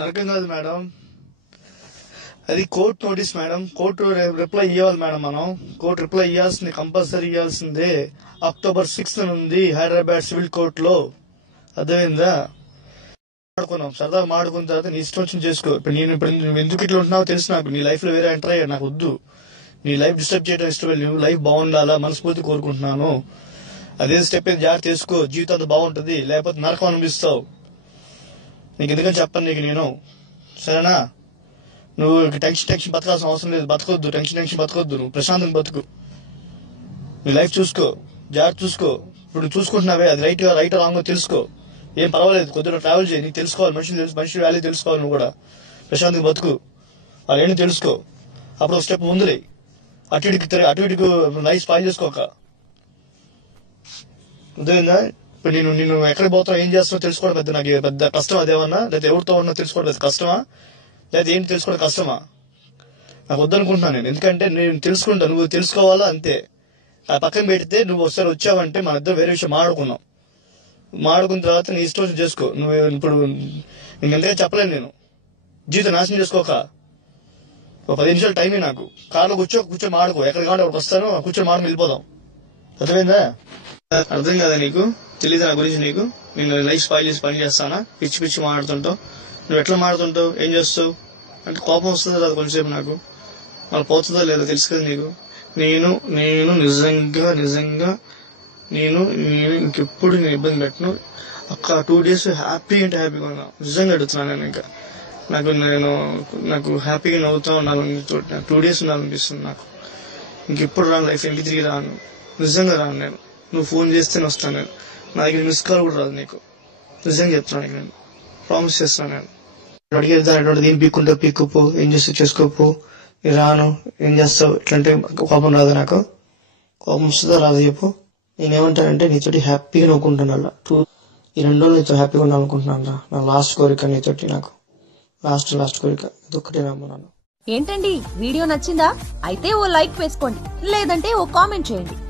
నరకం కాదు మేడం. అది court notice madam. Court reply ఇవ్వాలి మేడం మనం. కోర్టు రిప్లై ఇవ్వాల్సింది కంపల్సరీ ఇవ్వాల్సిందే అక్టోబర్ సిక్స్త్ ఉంది హైదరాబాద్ సివిల్ కోర్టులో. అర్థమైందా? మాడుకున్నాం సరదాగా మాడుకున్న తర్వాత నీ ఇష్టం వచ్చింది చేసుకో. ఇప్పుడు నేను ఇప్పుడు నువ్వు ఎందుకు ఇట్లా ఉంటున్నావో తెలుసు నాకు. నీ లైఫ్లో వేరే ఎంటర్ అయ్యా నాకు వద్దు. నీ లైఫ్ డిస్టర్బ్ చేయడం ఇష్టం నువ్వు లైఫ్ బాగుండాలా? మనస్ఫూర్తి కోరుకుంటున్నాను. అదే స్టెప్ జాగ్రత్త చేసుకో. జీవితం బాగుంటుంది. లేకపోతే నరకం అనిపిస్తావు నీకు ఎందుకని చెప్తాను నీకు నేను? సరేనా? నువ్వు టెన్షన్ టెన్షన్ బతకాల్సిన అవసరం లేదు. బతకొద్దు టెన్షన్ టెన్షన్ బతకొద్దు నువ్వు. ప్రశాంతంగా బతుకు. నీ లైఫ్ చూసుకో జాగ్రత్త చూసుకో. ఇప్పుడు నువ్వు చూసుకుంటున్నావే అది రైట్ రైట్ రాంగో తెలుసుకో. ఏం పర్వాలేదు కొద్దిగా ట్రావెల్ చేయి. నీకు తెలుసుకోవాలి మనిషి తెలుసు మనిషి వాల్యూ తెలుసుకోవాలి నువ్వు కూడా. ప్రశాంతంగా బతుకు. వాళ్ళు ఏంటి తెలుసుకో. అప్పుడు ఒక స్టెప్ ముందులే. అటు ఇటుకి అటు ఇటుకు లైఫ్ స్పాయిల్ చేసుకోక. ఉదయంగా ఇప్పుడు నేను నేను ఎక్కడికి పోతావు ఏం చేస్తావు తెలుసుకోవడం పెద్ద నాకు పెద్ద కష్టం అదేమన్నా లేదా ఎవరితో ఉన్నా తెలుసుకోవడం పెద్ద కష్టమా? లేదా ఏంటి తెలుసుకోవడం కష్టమా? నాకు వద్దనుకుంటున్నాను నేను. ఎందుకంటే నేను తెలుసుకుంటా నువ్వు తెలుసుకోవాలా? అంతే. ఆ పక్కన పెడితే నువ్వు ఒకసారి వచ్చావంటే మన ఇద్దరు వేరే విషయం మాడుకున్నాం మాడుకున్న తర్వాత నీ ఇష్టం చేసుకో. నువ్వు ఇప్పుడు నేను ఎంతగా చెప్పలేను నేను. జీవితం నాశనం చేసుకోక. ఒక పది నిమిషాలు టైమే నాకు. కాళ్ళు కూర్చో కూర్చొని మాడుకో ఎక్కడ కావాలి అక్కడికి వస్తాను కూర్చొని మాడుకుని వెళ్ళిపోదాం. అర్థమైందా? అర్థం కాదా నీకు? తెలియదు నా గురించి నీకు. నేను లైఫ్ స్పాయిల్ చేసి పని చేస్తానా? పిచ్చి పిచ్చి మాడుతుంటావు నువ్వు ఎట్లా మాడుతుంటావు ఏం చేస్తావు? అంటే కోపం వస్తుంది రాదు కొంచెంసేపు నాకు? మళ్ళీ పోతుందో లేదో తెలుసు కదా నీకు. నేను నేను నిజంగా నిజంగా నేను నేను ఇంకెప్పుడు నేను ఇబ్బంది పెట్టను. అక్క టూ డేస్ హ్యాపీ అంటే హ్యాపీగా ఉన్నా నిజంగా అడుగుతున్నాను నేను ఇంకా. నాకు నేను నాకు హ్యాపీగా నవ్వుతా ఉండాలి టూ డేస్ ఉండాలనిపిస్తుంది నాకు. ఇంకెప్పుడు రాను లైఫ్ ఇంటికి తిరిగి రాను. నిజంగా రాను నేను. నువ్వు ఫోన్ చేస్తేనే వస్తాను నేను. నా దగ్గర మిస్ కాల్ కూడా రాదు నీకు. నిజంగా చెప్తున్నాను నీకు నేను. ప్రామిస్ చేస్తున్నాను నేను. అడిగేది అటువంటి ఏం పీక్కుంటే పీక్కుపో ఏం చేస్తే చేసుకోపో రాను ఏం చేస్తావు ఇట్లాంటి కోపం రాదు నాకు? కోపం వస్తుందా రాదు చెప్పు. నేనేమంటానంటే నీతోటి హ్యాపీగా నవ్వుకుంటున్నా టూ- ఈ రెండు రోజులు నీతో హ్యాపీగా ఉండాలనుకుంటున్నాను రా. నా లాస్ట్ కోరిక నీతోటి నాకు. లాస్ట్ లాస్ట్ కోరిక. ఇదొక్కటే నమ్మున్నాను ఏంటండి? వీడియో నచ్చిందా? అయితే ఓ లైక్ వేసుకోండి. లేదంటే ఓ కామెంట్ చేయండి.